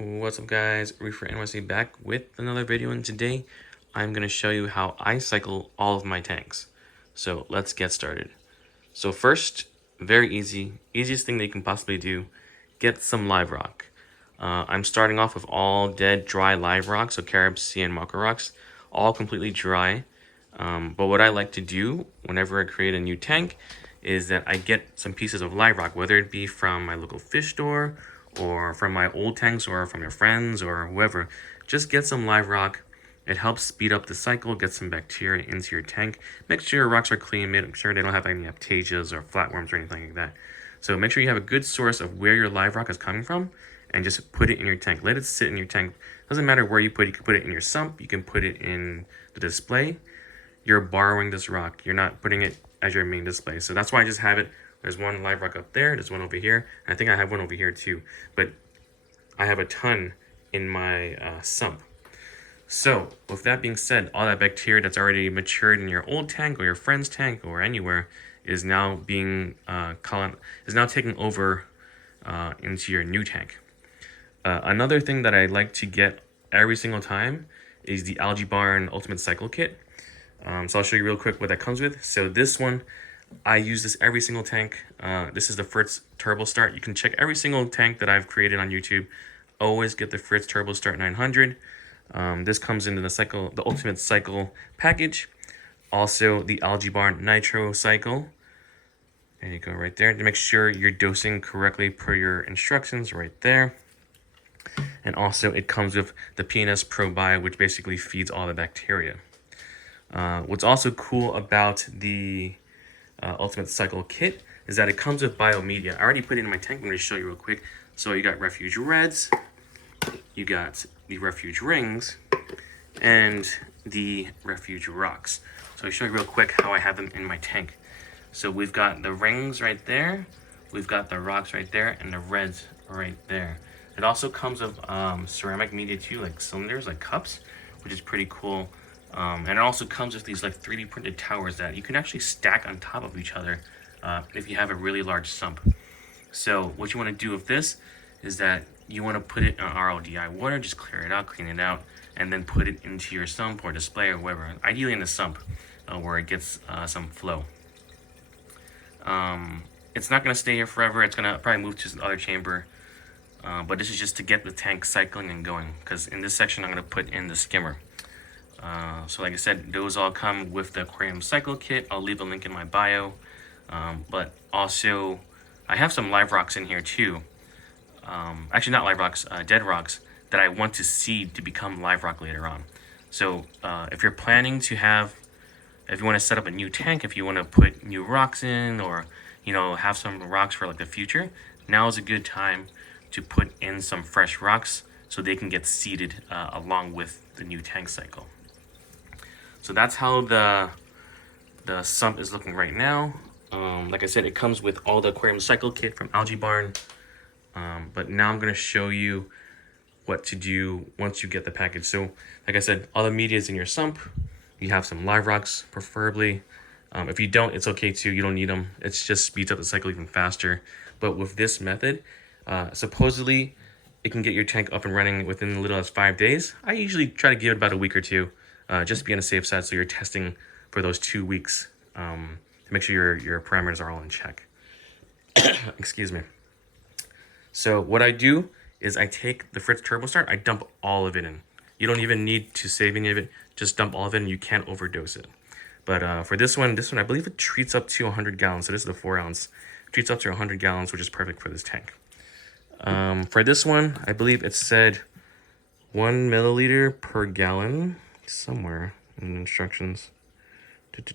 What's up guys, Reef NYC back with another video, and today I'm going to show you how I cycle all of my tanks. So let's get started. So first, very easiest thing that you can possibly do, get some live rock. I'm starting off with all dead dry live rock, so carob, sea, and mako rocks, all completely dry. But what I like to do whenever I create a new tank is that I get some pieces of live rock, whether it be from my local fish store or from my old tanks or from your friends or whoever. Just get some live rock. It helps speed up the cycle, get some bacteria into your tank. Make sure your rocks are clean, make sure they don't have any aptasias or flatworms or anything like that. So make sure you have a good source of where your live rock is coming from and just put it in your tank. Let it sit in your tank. Doesn't matter where you put it. You can put it in your sump. You can put it in the display. You're borrowing this rock. You're not putting it as your main display. So that's why I just have it. There's one live rock up there. There's one over here. And I think I have one over here too. But I have a ton in my sump. So with that being said, all that bacteria that's already matured in your old tank or your friend's tank or anywhere is now being taking over into your new tank. Another thing that I like to get every single time is the Algae Barn Ultimate Cycle Kit. So I'll show you real quick what that comes with. So this one, I use this every single tank. This is the Fritz Turbo Start. You can check every single tank that I've created on YouTube. Always get the Fritz Turbo Start 900. This comes into the Ultimate Cycle package. Also the Algae Barn Nitro Cycle. There you go, right there. To make sure you're dosing correctly per your instructions, right there. And also it comes with the PNS Pro Bio, which basically feeds all the bacteria. What's also cool about the Ultimate Cycle Kit is that it comes with biomedia. I already put it in my tank. I'm going to show you real quick. So you got Refuge Reds, you got the Refuge Rings, and the Refuge Rocks. So I'll show you real quick how I have them in my tank. So we've got the rings right there, we've got the rocks right there, and the reds right there. It also comes with ceramic media too, like cylinders, like cups, which is pretty cool. And it also comes with these like 3D printed towers that you can actually stack on top of each other if you have a really large sump. So what you want to do with this is that you want to put it in RODI water, just clear it out, clean it out, and then put it into your sump or display or wherever. Ideally in the sump where it gets some flow. It's not going to stay here forever. It's going to probably move to another chamber. But this is just to get the tank cycling and going, because in this section I'm going to put in the skimmer. So like I said, those all come with the aquarium cycle kit. I'll leave a link in my bio. But also, I have some live rocks in here too. Actually, not live rocks, dead rocks that I want to seed to become live rock later on. So if you're planning to if you want to set up a new tank, if you want to put new rocks in, or have some rocks for like the future, now is a good time to put in some fresh rocks so they can get seeded along with the new tank cycle. So that's how the sump is looking right now. Like I said, it comes with all the aquarium cycle kit from Algae Barn. But now I'm going to show you what to do once you get the package. So like I said, all the media is in your sump. You have some live rocks, preferably. If you don't, it's okay too. You don't need them. It just speeds up the cycle even faster. But with this method, supposedly it can get your tank up and running within as little as 5 days. I usually try to give it about a week or two, just to be on the safe side, so you're testing for those 2 weeks to make sure your parameters are all in check. Excuse me. So what I do is I take the Fritz Turbo Start, I dump all of it in. You don't even need to save any of it, just dump all of it and you can't overdose it. But for this one, I believe it treats up to 100 gallons, so this is the 4 ounce. It treats up to 100 gallons, which is perfect for this tank. For this one, I believe it said 1 milliliter per gallon, somewhere in the instructions.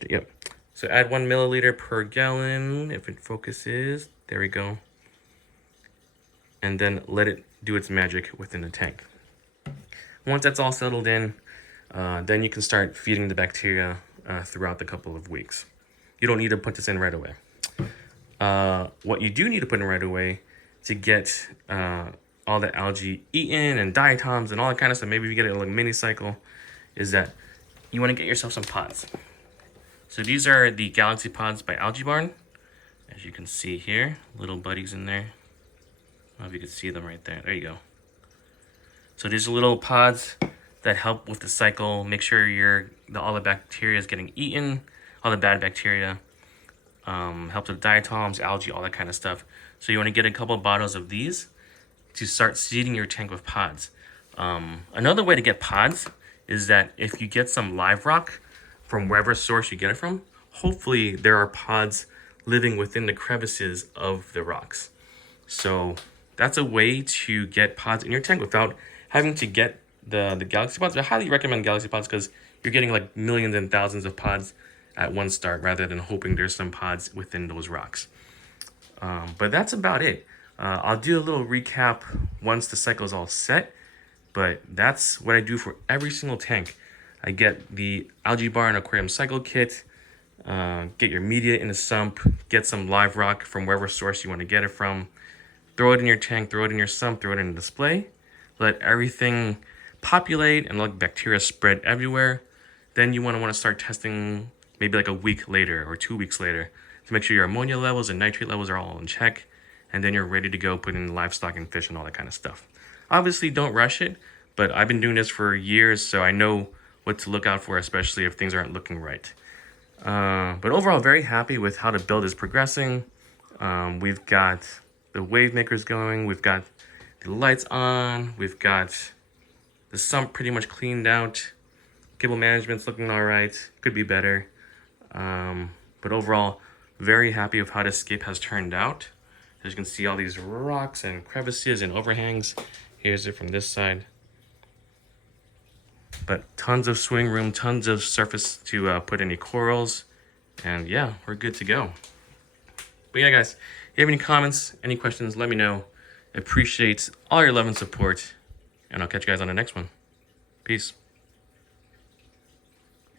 Yep. So add 1 milliliter per gallon, if it focuses, there we go. And then let it do its magic within the tank. Once that's all settled in, then you can start feeding the bacteria throughout the couple of weeks. You don't need to put this in right away. What you do need to put in right away to get all the algae eaten and diatoms and all that kind of stuff, maybe you get a like mini cycle, is that you want to get yourself some pods. So these are the Galaxy Pods by Algae Barn. As you can see here, little buddies in there. I don't know if you can see them right there. There you go. So these are little pods that help with the cycle, make sure all the bacteria is getting eaten, all the bad bacteria, helps with diatoms, algae, all that kind of stuff. So you want to get a couple bottles of these to start seeding your tank with pods. Another way to get pods is that if you get some live rock from wherever source you get it from, hopefully there are pods living within the crevices of the rocks. So that's a way to get pods in your tank without having to get the galaxy pods. I highly recommend galaxy pods because you're getting like millions and thousands of pods at one start rather than hoping there's some pods within those rocks. But that's about it. I'll do a little recap once the cycle is all set, but that's what I do for every single tank. I get the algae bar and aquarium cycle kit, get your media in a sump, get some live rock from wherever source you want to get it from, throw it in your tank, throw it in your sump, throw it in the display, let everything populate and let bacteria spread everywhere. Then you want to start testing maybe like a week later or 2 weeks later to make sure your ammonia levels and nitrate levels are all in check, and then you're ready to go put in livestock and fish and all that kind of stuff. Obviously, don't rush it, but I've been doing this for years, so I know what to look out for, especially if things aren't looking right. But overall, very happy with how the build is progressing. We've got the wave makers going, we've got the lights on, we've got the sump pretty much cleaned out, cable management's looking all right, could be better. But overall, very happy with how the escape has turned out. As you can see, all these rocks and crevices and overhangs. Here's it from this side. But tons of swing room, tons of surface to put any corals. And yeah, we're good to go. But yeah, guys, if you have any comments, any questions, let me know. Appreciate all your love and support. And I'll catch you guys on the next one. Peace.